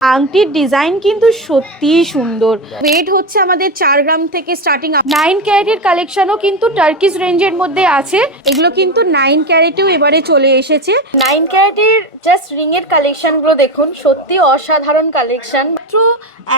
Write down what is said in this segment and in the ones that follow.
আংটির ডিজাইন কিন্তু সত্যিই সুন্দর। ওয়েট হচ্ছে আমাদের 4 গ্রাম থেকে স্টার্টিং। 9 ক্যারেটের কালেকশনও কিন্তু টার্কিশ রেঞ্জের মধ্যে আছে। এগুলো কিন্তু 9 ক্যারেটেও এবারে চলে এসেছে। 9 ক্যারেটের জাস্ট রিং এর কালেকশনগুলো দেখুন, সত্যি অসাধারণ কালেকশন। মাত্র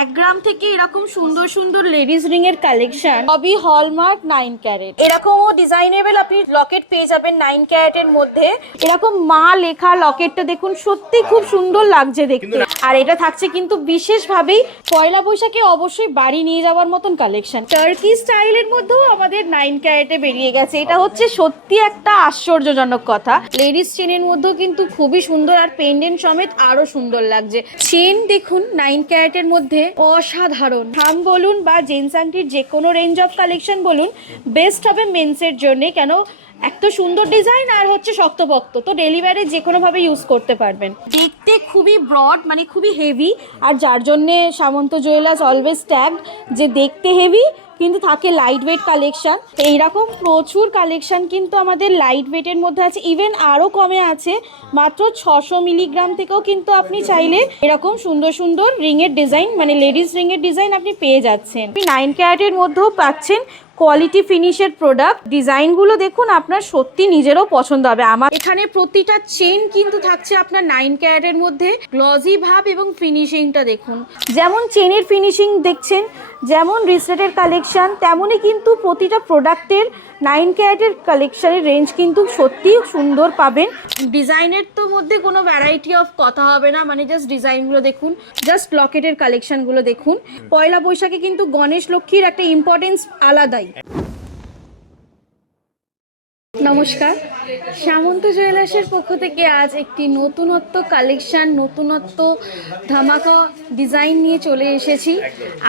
1 গ্রাম থেকে এরকম সুন্দর সুন্দর লেডিস রিং এর কালেকশন, সবই হলমার্ক 9 ক্যারেট। এরকমও ডিজাইনেবল আপনি লকেট পেয়ে যাবেন 9 ক্যারেটের মধ্যে। এরকম মা লেখা লকেটটা দেখুন, সত্যি খুব সুন্দর লাগছে দেখতে। আর এটা থাকছে কিন্তু বিশেষভাবেই পয়লা বৈশাখে অবশ্যই বাড়ি নিয়ে যাওয়ার মতন কালেকশন। টার্কি স্টাইলের মধ্যেও আমাদের 9 ক্যারেটে বেরিয়ে গেছে। এটা হচ্ছে সত্যি একটা আশ্চর্যজনক কথা। লেডিস চেনের মধ্যেও কিন্তু খুবই সুন্দর, আর পেন্ডেন্ট সমেত আরো সুন্দর লাগছে। চেন দেখুন 9 ক্যারেটের মধ্যে অসাধারণ। থাম বলুন বা জেন্টস আংটির যে কোনো রেঞ্জ অফ কালেকশন বলুন, বেস্ট হবে মেন্সের জন্য। কেন, এত সুন্দর ডিজাইন আর হচ্ছে শক্তপোক্ত, তো ডেলিভারি যে কোনোভাবে ইউজ করতে পারবেন। দেখতে খুবই ব্রড, মানে খুবই হেভি, আর যার জন্যে সামন্ত জুয়েলার্স অলওয়েজ ট্যাগড যে দেখতে হেভি কিন্তু থাকে লাইট ওয়েট কালেকশন। এইরকম প্রচুর কালেকশন কিন্তু আমাদের লাইট ওয়েটের মধ্যে আছে, ইভেন আরও কমে আছে। মাত্র 600 মিলিগ্রাম থেকেও কিন্তু আপনি চাইলে এরকম সুন্দর সুন্দর রিংয়ের ডিজাইন, মানে লেডিস রিংয়ের ডিজাইন আপনি পেয়ে যাচ্ছেন। 9 ক্যারেটের মধ্যেও পাচ্ছেন কোয়ালিটি ফিনিশের প্রোডাক্ট। ডিজাইনগুলো দেখুন, আপনার সত্যি নিজেরও পছন্দ হবে। আমার এখানে প্রতিটা চেন কিন্তু থাকছে আপনার 9 ক্যারেটের মধ্যে। গ্লজি ভাব এবং ফিনিশিংটা দেখুন, যেমন চেনের ফিনিশিং দেখছেন, যেমন রিসেটের কালেকশন, তেমনই কিন্তু প্রতিটা প্রোডাক্টের 9 ক্যারেটের কালেকশনের রেঞ্জ কিন্তু সত্যি সুন্দর পাবেন। ডিজাইনের তো মধ্যে কোনো ভ্যারাইটি অফ কথা হবে না, মানে জাস্ট ডিজাইনগুলো দেখুন, জাস্ট লকেটের কালেকশনগুলো দেখুন। পয়লা বৈশাখে কিন্তু গণেশ লক্ষ্মীর একটা ইম্পর্টেন্স আলাদাই। নমস্কার, সামন্ত জুয়েলার্সের পক্ষ থেকে আজ একটি নতুনত্ব কালেকশন, নতুনত্ব ধামাকা ডিজাইন নিয়ে চলে এসেছি।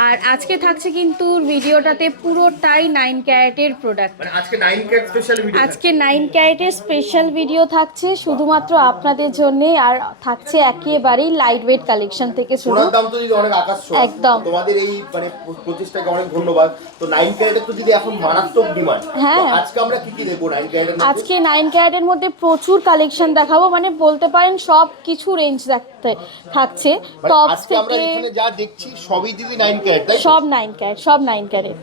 আর আজকে থাকছে কিন্তু ভিডিওটাতে পুরোটাই 9 ক্যারেটের প্রোডাক্ট। আজকে 9 ক্যারেটের স্পেশাল ভিডিও থাকছে শুধুমাত্র আপনাদের জন্যে। আর থাকছে একেবারেই লাইট ওয়েট কালেকশন থেকে শুরু। সোনার দাম তো যদি অনেক আকাশ ছোঁয়া, একদম তোমাদের এই মানে প্রচেষ্টাকে অনেক ধন্যবাদ। তো 9 ক্যারেটের তো যদি এখন মারাত্মক ডিমান্ড, হ্যাঁ, আজকে আমরা কি দেখবো 9 ক্যারেটের মধ্যে? আজকে 9 ক্যারেটের মধ্যে প্রচুর কালেকশন দেখাবো, মানে বলতে পারেন সব কিছু রেঞ্জ দেখতে থাকছে। টপস আজকে আমরা থেকে এখানে যা দেখছি সবই দিদি 9 ক্যারেট, তাই সব 9 ক্যারেট, সব 9 ক্যারেট।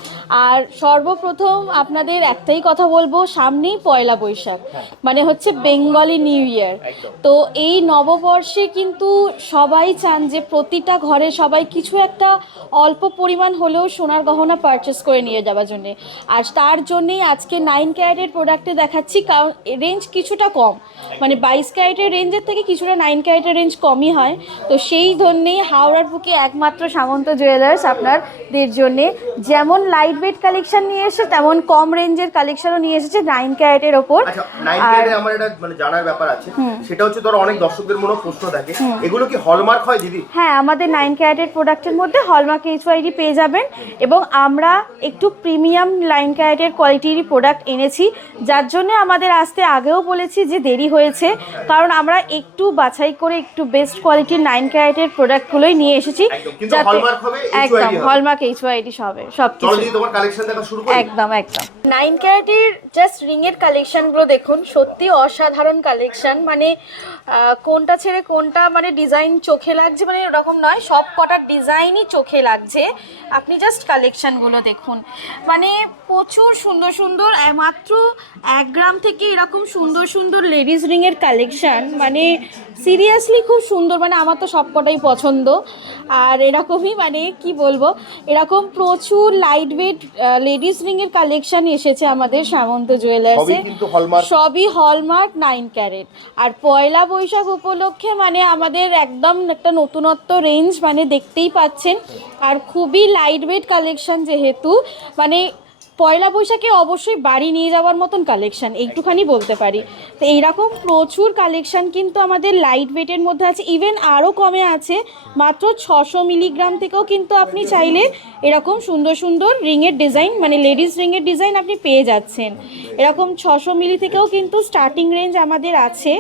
আর সর্বপ্রথম আপনাদের একটাই কথা বলবো, সামনেই পয়লা বৈশাখ, মানে হচ্ছে বেঙ্গলি নিউ ইয়ার। তো এই নববর্ষে কিন্তু সবাই চান যে প্রতিটা ঘরে সবাই কিছু একটা অল্প পরিমাণ হলেও সোনার গহনা পারচেস করে নিয়ে যাওয়ার জন্যে। আর তার জন্যেই আজকে 9 ক্যারেটের প্রোডাক্টে দেখাচ্ছি, কারণ রেঞ্জ কিছুটা কম, মানে 22 ক্যারেটের রেঞ্জের থেকে কিছুটা 9 ক্যারেটের রেঞ্জ কমই হয়। তো সেই জন্যেই হাওড়ার বুকে একমাত্র সামন্ত জুয়েলার্স আপনাদের জন্যে যেমন লাইট ওয়েট কালেকশন নিয়ে এসে, তেমন কম রেঞ্জের কালেকশনও নিয়ে এসেছে 9 ক্যারেটের ওপর। আচ্ছা, 9 ক্যারেটে আমার এটা মানে জানার ব্যাপার আছে, সেটা হচ্ছে ধরো অনেক দর্শকদের মনে প্রশ্ন থাকে, এগুলো কি হলমার্ক হয় দিদি? হ্যাঁ, আমাদের 9 ক্যারেটের প্রোডাক্টের মধ্যে হলমার্ক HYD পেয়ে যাবেন। এবং আমরা একটু প্রিমিয়াম 9 ক্যারেটের কোয়ালিটির প্রোডাক্ট এনেছি, যার জন্য আমাদের আসতে আগেও বলেছি যে দেরি হয়েছে, কারণ আমরা একটু বাছাই করে একটু বেস্ট কোয়ালিটির 9 ক্যারেটের প্রোডাক্টগুলোই নিয়ে এসেছি, যাতে একদম হলমার্ক HYD হবে সবকিছু। তোমার কালেকশন দেখা শুরু করি। একদম 9 ক্যারেটের জাস্ট রিং এর কালেকশনগুলো দেখুন, সত্যি অসাধারণ কালেকশন। মানে কোনটা ছেড়ে কোনটা, মানে ডিজাইন চোখে লাগছে, মানে এরকম নয়, সব কটা ডিজাইনই চোখে লাগছে। আপনি জাস্ট কালেকশনগুলো দেখুন, মানে প্রচুর সুন্দর সুন্দর। মাত্র 1 গ্রাম থেকে এরকম সুন্দর সুন্দর লেডিস রিং এর কালেকশন, মানে সিরিয়াসলি খুব সুন্দর, মানে আমার তো সব কটাই পছন্দ। আর এরকমই, মানে কি বলবো, এরকম প্রচুর লাইট ওয়েট লেডিস রিং এর কালেকশন এসেছে আমাদের সামন্ত জুয়েলার্সে, সবই হলমার্ক 9 ক্যারেট। আর পয়লা বৈশাখ উপলক্ষে মানে আমাদের একদম একটা নতুনত্ব রেঞ্জ, মানে দেখতেই পাচ্ছেন। আর খুবই লাইট ওয়েট কালেকশন, যেহেতু মানে পয়লা বৈশাখে অবশ্যই বাড়ি নিয়ে যাওয়ার মতন কালেকশন, এইটুখানি বলতে পারি। তো এইরকম প্রচুর কালেকশন কিন্তু আমাদের লাইট ওয়েটের মধ্যে আছে, ইভেন আরও কমে আছে। মাত্র 600 মিলিগ্রাম থেকেও কিন্তু আপনি চাইলে এরকম সুন্দর সুন্দর রিংয়ের ডিজাইন, মানে লেডিস রিংয়ের ডিজাইন আপনি পেয়ে যাচ্ছেন। এরকম 600 মিলি থেকেও কিন্তু স্টার্টিং রেঞ্জ আমাদের আছে।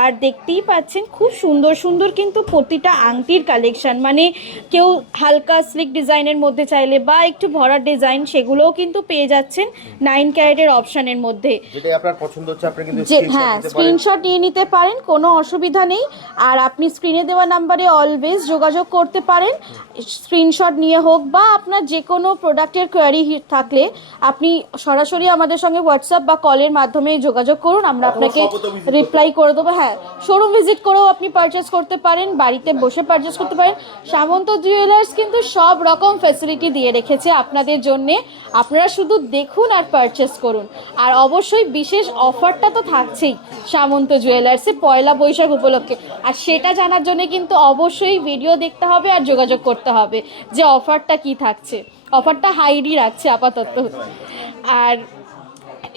আর দেখতেই পাচ্ছেন খুব সুন্দর সুন্দর কিন্তু প্রতিটা আংটির কালেকশন, মানে কেউ হালকা স্লিক ডিজাইনের মধ্যে চাইলে বা একটু ভরার ডিজাইন, সেগুলোও কিন্তু পেয়ে যাচ্ছেন 9 ক্যারেটের অপশানের মধ্যে। যেটা আপনার পছন্দ হচ্ছে আপনি কিন্তু হ্যাঁ, স্ক্রিনশট নিয়ে নিতে পারেন, কোনো অসুবিধা নেই। আর আপনি স্ক্রিনে দেওয়া নাম্বারে অলওয়েজ যোগাযোগ করতে পারেন, স্ক্রিনশট নিয়ে হোক বা আপনার যে কোনো প্রোডাক্টের কোয়ারি থাকলে আপনি সরাসরি আমাদের সঙ্গে হোয়াটসঅ্যাপ বা কলের মাধ্যমে যোগাযোগ করুন, আমরা আপনাকে রিপ্লাই করে দেবো। হ্যাঁ, শোরুম ভিজিট করেও আপনি পারচেস করতে পারেন, বাড়িতে বসে পারচেস করতে পারেন। সামন্ত জুয়েলার্স কিন্তু সব রকম ফ্যাসিলিটি দিয়ে রেখেছে আপনাদের জন্যে, আপনারা শুধু দেখুন আর পারচেস করুন। আর অবশ্যই বিশেষ অফারটা তো থাকছেই সামন্ত জুয়েলার্সে পয়লা বৈশাখ উপলক্ষে, আর সেটা জানার জন্য কিন্তু অবশ্যই ভিডিও দেখতে হবে আর যোগাযোগ করতে হবে যে অফারটা কি থাকছে। অফারটা হাইডি রাখছে আপাতত। আর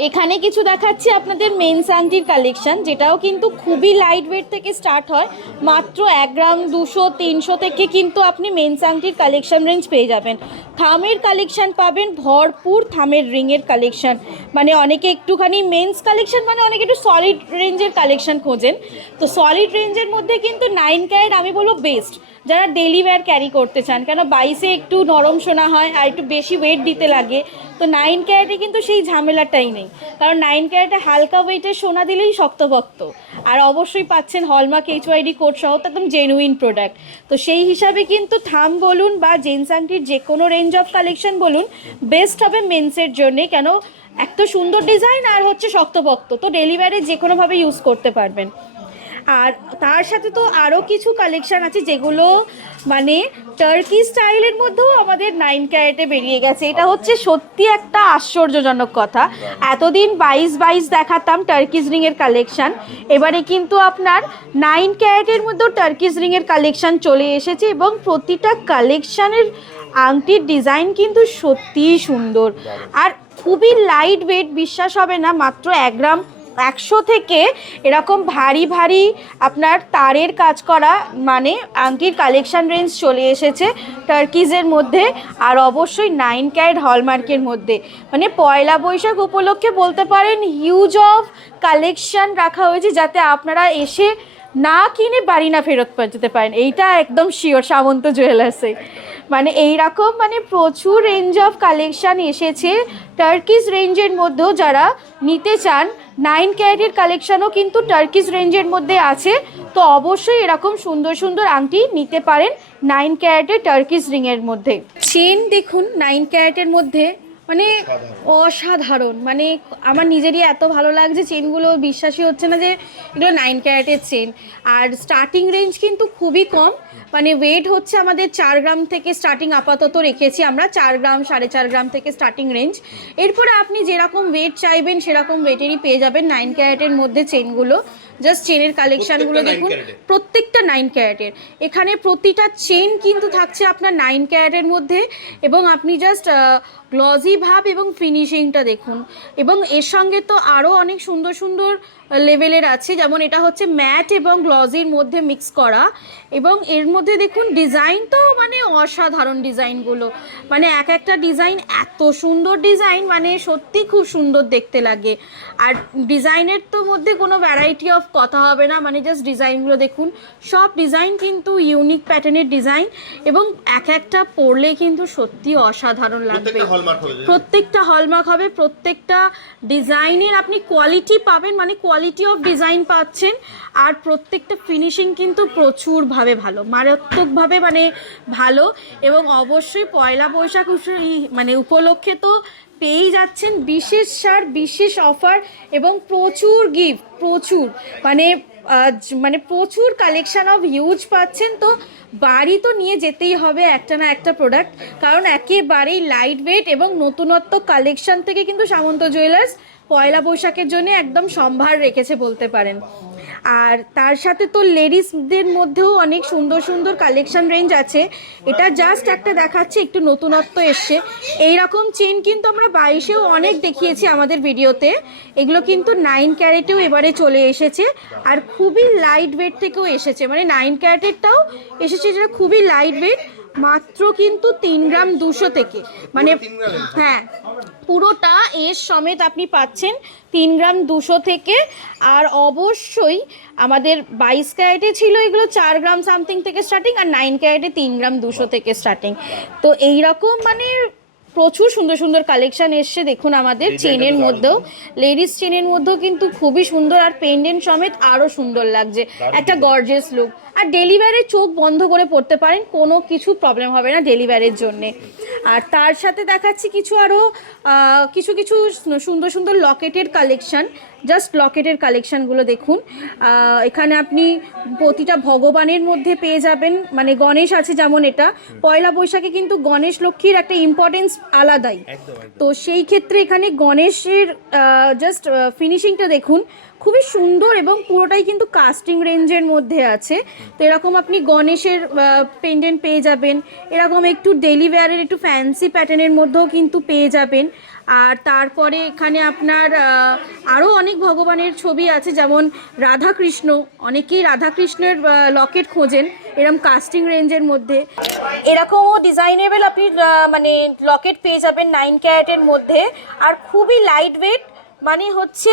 এখানে কিছু দেখাচ্ছি আপনাদের মেন্স আংটির কালেকশন, যেটাও কিন্তু খুবই লাইট ওয়েট থেকে স্টার্ট হয়, মাত্র 1 গ্রাম 200-300 থেকে কিন্তু আপনি মেন্স আংটির কালেকশন রেঞ্জ পেয়ে যাবেন। থামের কালেকশন পাবেন ভরপুর, থামের রিংয়ের কালেকশন, মানে অনেকে একটুখানি মেন্স কালেকশন মানে অনেকে একটু সলিড রেঞ্জের কালেকশন খোঁজেন, তো সলিড রেঞ্জের মধ্যে কিন্তু 9 ক্যারেট আমি বলবো বেস্ট, যারা ডেলি ওয়্যার ক্যারি করতে চান, কেন 22-এ একটু নরম সোনা হয় আর একটু বেশি ওয়েট দিতে লাগে, তো 9 ক্যারেটে কিন্তু সেই ঝামেলাটাই নেই, কারণ 9 ক্যারেটে হালকা ওয়েটের সোনা দিলেই শক্তপোক্ত। আর অবশ্যই পাচ্ছেন হলমার্ক HYD কোড সহ, একদম জেনুইন প্রোডাক্ট। তো সেই হিসাবে কিন্তু থাম বলুন বা জেন্স আংটির যে কোনো রেঞ্জ অফ কালেকশন বলুন, বেস্ট হবে মেন্সের জন্যে, কেন এত সুন্দর ডিজাইন আর হচ্ছে শক্তপোক্ত, তো ডেলিভারি যে কোনোভাবে ইউজ করতে পারবেন। আর তার সাথে তো আরও কিছু কালেকশান আছে যেগুলো মানে টার্কি স্টাইলের মধ্যেও আমাদের 9 ক্যারেটে বেরিয়ে গেছে। এটা হচ্ছে সত্যি একটা আশ্চর্যজনক কথা, এতদিন 22 দেখাতাম টার্কিস রিংয়ের কালেকশান, এবারে কিন্তু আপনার 9 ক্যারেটের মধ্যেও টার্কিস রিংয়ের কালেকশান চলে এসেছে, এবং প্রতিটা কালেকশানের আংটির ডিজাইন কিন্তু সত্যিই সুন্দর আর খুবই লাইট ওয়েট, বিশ্বাস হবে না, মাত্র 1 গ্রাম 100 থেকে এরকম ভারী ভারী আপনার তারের কাজ করা মানে আংটির কালেকশন রেঞ্জ চলে এসেছে টার্কিজের মধ্যে, আর অবশ্যই 9 ক্যারেট হলমার্কের মধ্যে। মানে পয়লা বৈশাখ উপলক্ষে বলতে পারেন হিউজ অফ কালেকশন রাখা হয়েছে, যাতে আপনারা এসে না কিনে বাড়ি না ফেরত যেতে পারেন, এইটা একদম শিওর সামন্ত জুয়েলার্সে। মানে এইরকম মানে প্রচুর রেঞ্জ অফ কালেকশান এসেছে টার্কিস রেঞ্জের মধ্যেও, যারা নিতে চান 9 ক্যারেটের কালেকশানও কিন্তু টার্কিস রেঞ্জের মধ্যে আছে, তো অবশ্যই এরকম সুন্দর সুন্দর আংটি নিতে পারেন 9 ক্যারেটের টার্কিস রিংয়ের মধ্যে। চেন দেখুন 9 ক্যারেটের মধ্যে মানে অসাধারণ, মানে আমার নিজেরই এত ভালো লাগছে চেনগুলো, বিশ্বাসই হচ্ছে না যে এগুলো 9 ক্যারেটের চেন। আর স্টার্টিং রেঞ্জ কিন্তু খুবই কম, মানে ওয়েট হচ্ছে আমাদের 4 গ্রাম থেকে স্টার্টিং আপাতত রেখেছি আমরা, 4 গ্রাম 4.5 গ্রাম থেকে স্টার্টিং রেঞ্জ। এরপরে আপনি যেরকম ওয়েট চাইবেন সেরকম ওয়েটেরই পেয়ে যাবেন 9 ক্যারেটের মধ্যে চেনগুলো। জাস্ট চেনের কালেকশানগুলো দেখুন, প্রত্যেকটা 9 ক্যারেটের, এখানে প্রতিটা চেন কিন্তু থাকছে আপনার 9 ক্যারেটের মধ্যে, এবং আপনি জাস্ট গ্লজি ভাব এবং ফিনিশিংটা দেখুন। এবং এর সঙ্গে তো আরও অনেক সুন্দর সুন্দর লেভেলের আছে, যেমন এটা হচ্ছে ম্যাট এবং গ্লজির মধ্যে মিক্স করা, এবং এর মধ্যে দেখুন ডিজাইন তো মানে অসাধারণ ডিজাইনগুলো, মানে এক একটা ডিজাইন এত সুন্দর ডিজাইন, মানে সত্যি খুব সুন্দর দেখতে লাগে। আর ডিজাইনের তো মধ্যে কোনো ভ্যারাইটি অফ কথা হবে না, মানে জাস্ট ডিজাইনগুলো দেখুন, সব ডিজাইন কিন্তু ইউনিক প্যাটার্নের ডিজাইন, এবং এক একটা পরলে কিন্তু সত্যি অসাধারণ লাগবে। প্রত্যেকটা হলমার্ক হবে, প্রত্যেকটা ডিজাইনের আপনি কোয়ালিটি পাবেন, মানে কোয়ালিটি অফ ডিজাইন পাচ্ছেন, আর প্রত্যেকটা ফিনিশিং কিন্তু প্রচুরভাবে ভালো, মারাত্মকভাবে মানে ভালো। এবং অবশ্যই পয়লা বৈশাখ মানে উপলক্ষে তো পেয়েই যাচ্ছেন বিশেষ ছাড়, বিশেষ অফার, এবং প্রচুর গিফট, প্রচুর মানে প্রচুর কালেকশান অফ হিউজ পাচ্ছেন। তো বাড়ি তো নিয়ে যেতেই হবে একটা না একটা প্রোডাক্ট, কারণ একেবারেই লাইট ওয়েট এবং নতুনত্ব কালেকশান থেকে কিন্তু সামন্ত জুয়েলার্স পয়লা বৈশাখের জন্য একদম সম্ভার রেখেছে বলতে পারেন। আর তার সাথে তো লেডিসদের মধ্যেও অনেক সুন্দর সুন্দর কালেকশন রেঞ্জ আছে, এটা জাস্ট একটা দেখাচ্ছে, একটু নতুনত্ব এসছে। এইরকম চেন কিন্তু আমরা 22-এও অনেক দেখিয়েছি আমাদের ভিডিওতে, এগুলো কিন্তু 9 ক্যারেটেও এবারে চলে এসেছে, আর খুবই লাইট ওয়েট থেকেও এসেছে, মানে 9 ক্যারেটেরটাও এসেছে যেটা খুবই লাইট ওয়েট, মাত্র কিন্তু 3 গ্রাম 200 থেকে, মানে হ্যাঁ পুরোটা এর সমেত আপনি পাচ্ছেন 3 গ্রাম 200 থেকে। আর অবশ্যই আমাদের 22 ক্যারেটে ছিল এগুলো 4 গ্রাম সামথিং থেকে স্টার্টিং, আর 9 ক্যারেটে 3 গ্রাম 200 থেকে স্টার্টিং। তো এইরকম মানে প্রচুর সুন্দর সুন্দর কালেকশন এসছে দেখুন আমাদের চেনের মধ্যেও, লেডিস চেনের মধ্যেও কিন্তু খুবই সুন্দর, আর পেন্ডেন্ট সমেত আরো সুন্দর লাগছে, একটা গর্জিয়াস লুক। আর ডেলিভারে চোখ বন্ধ করে পড়তে পারেন, কোনো কিছু প্রবলেম হবে না ডেলিভারির জন্যে। আর তার সাথে দেখাচ্ছি কিছু আরও কিছু কিছু সুন্দর সুন্দর লকেটের কালেকশন। জাস্ট লকেটের কালেকশানগুলো দেখুন, এখানে আপনি প্রতিটা ভগবানের মধ্যে পেয়ে যাবেন, মানে গণেশ আছে যেমন, এটা পয়লা বৈশাখে কিন্তু গণেশ লক্ষ্মীর একটা ইম্পর্টেন্স আলাদাই, তো সেই ক্ষেত্রে এখানে গণেশের জাস্ট ফিনিশিংটা দেখুন, খুবই সুন্দর এবং পুরোটাই কিন্তু কাস্টিং রেঞ্জের মধ্যে আছে। তো এরকম আপনি গণেশের পেন্ডেন্ট পেয়ে যাবেন, এরকম একটু ডেলি ওয়্যারের একটু ফ্যান্সি প্যাটার্নের মধ্যেও কিন্তু পেয়ে যাবেন। আর তারপরে এখানে আপনার আরও অনেক ভগবানের ছবি আছে, যেমন রাধাকৃষ্ণ, অনেকেই রাধাকৃষ্ণের লকেট খোঁজেন এরকম কাস্টিং রেঞ্জের মধ্যে। এরকমও ডিজাইনেবল আপনি মানে লকেট পেয়ে যাবেন 9 ক্যারেটের মধ্যে, আর খুবই লাইট ওয়েট, মানে হচ্ছে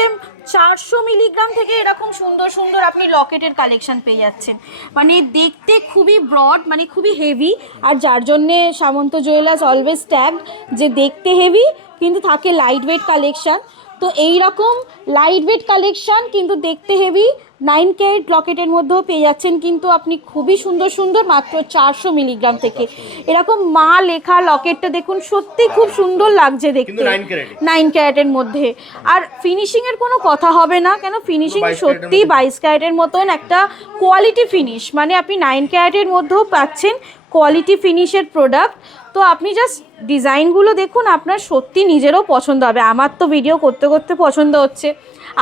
400 মিলিগ্রাম থেকে এরকম সুন্দর সুন্দর আপনি লকেটের কালেকশন পেয়ে যাচ্ছেন, মানে দেখতে খুবই ব্রড, মানে খুবই হেভি। আর যার জন্যে সামন্ত জুয়েলার্স অলওয়েজ ট্যাগড যে দেখতে হেভি কিন্তু থাকে লাইট ওয়েট কালেকশান। তো এই রকম লাইট ওয়েট কালেকশান কিন্তু দেখতে হেভি 9 ক্যারেট লকেটের মধ্যেও পেয়ে যাচ্ছেন কিন্তু আপনি খুবই সুন্দর সুন্দর, মাত্র 400 মিলিগ্রাম থেকে। এরকম মা লেখা লকেটটা দেখুন, সত্যি খুব সুন্দর লাগছে দেখতে 9 ক্যারেটের মধ্যে। আর ফিনিশিংয়ের কোনো কথা হবে না, কেন ফিনিশিং সত্যি 22 ক্যারেটের মতন একটা কোয়ালিটি ফিনিশ, মানে আপনি 9 ক্যারেটের মধ্যেও পাচ্ছেন কোয়ালিটি ফিনিশের প্রোডাক্ট। তো আপনি জাস্ট ডিজাইনগুলো দেখুন, আপনার সত্যি নিজেরও পছন্দ হবে। আমার তো ভিডিও করতে করতে পছন্দ হচ্ছে,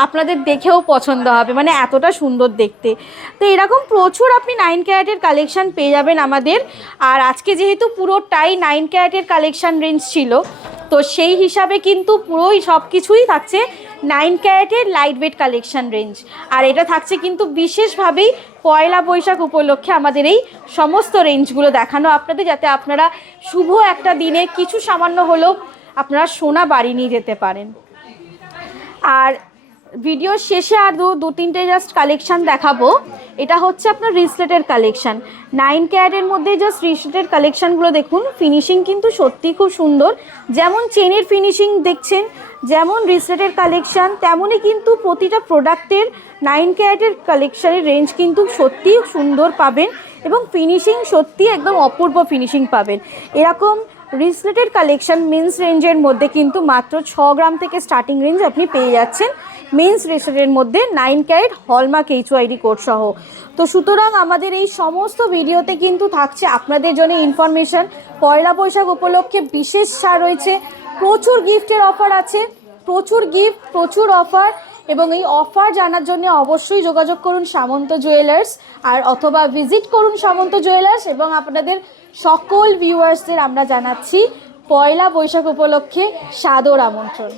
আপনাদের দেখেও পছন্দ হবে, মানে এতটা সুন্দর দেখতে। তো এরকম প্রচুর আপনি 9 ক্যারেটের কালেকশান পেয়ে যাবেন আমাদের। আর আজকে যেহেতু পুরোটাই 9 ক্যারেটের কালেকশান রেঞ্জ ছিল, তো সেই হিসাবে কিন্তু পুরোই সব কিছুই থাকছে 9 ক্যারেটের লাইট ওয়েট কালেকশান রেঞ্জ। আর এটা থাকছে কিন্তু বিশেষভাবেই পয়লা বৈশাখ উপলক্ষে আমাদের এই সমস্ত রেঞ্জগুলো দেখানো আপনাদের, যাতে আপনারা শুভ একটা দিনে কিছু সামান্য হলেও আপনারা সোনা বাড়ি নিয়ে যেতে পারেন। আর ভিডিওর শেষে আর দু তিনটে জাস্ট কালেকশান দেখাবো। এটা হচ্ছে আপনার রিসলেটের কালেকশান, 9 ক্যারেটের মধ্যে জাস্ট রিসলেটের কালেকশানগুলো দেখুন, ফিনিশিং কিন্তু সত্যি খুব সুন্দর। যেমন চেনের ফিনিশিং দেখছেন, যেমন রিসলেটের কালেকশান, তেমনই কিন্তু প্রতিটা প্রোডাক্টের 9 ক্যারেটের কালেকশানের রেঞ্জ কিন্তু সত্যিই সুন্দর পাবেন, এবং ফিনিশিং সত্যি একদম অপূর্ব ফিনিশিং পাবেন। এরকম রিসলেটের কালেকশান মেন্স রেঞ্জের মধ্যে কিন্তু মাত্র 6 গ্রাম থেকে স্টার্টিং রেঞ্জ আপনি পেয়ে যাচ্ছেন মেন্স রিসলেটের মধ্যে 9 ক্যারেট হলমার্ক HYD কোড সহ। তো সুতরাং আমাদের এই সমস্ত ভিডিওতে কিন্তু থাকছে আপনাদের জন্য ইনফরমেশান। পয়লা বৈশাখ উপলক্ষে বিশেষ ছাড় রয়েছে, প্রচুর গিফটের অফার আছে, প্রচুর গিফট, প্রচুর অফার, এবং এই অফার জানার জন্য অবশ্যই যোগাযোগ করুন সামন্ত জুয়েলার্স, আর অথবা ভিজিট করুন সামন্ত জুয়েলার্স। এবং আপনাদের সকল ভিউয়ার্সদের আমরা জানাচ্ছি পয়লা বৈশাখ উপলক্ষে সাদর আমন্ত্রণ।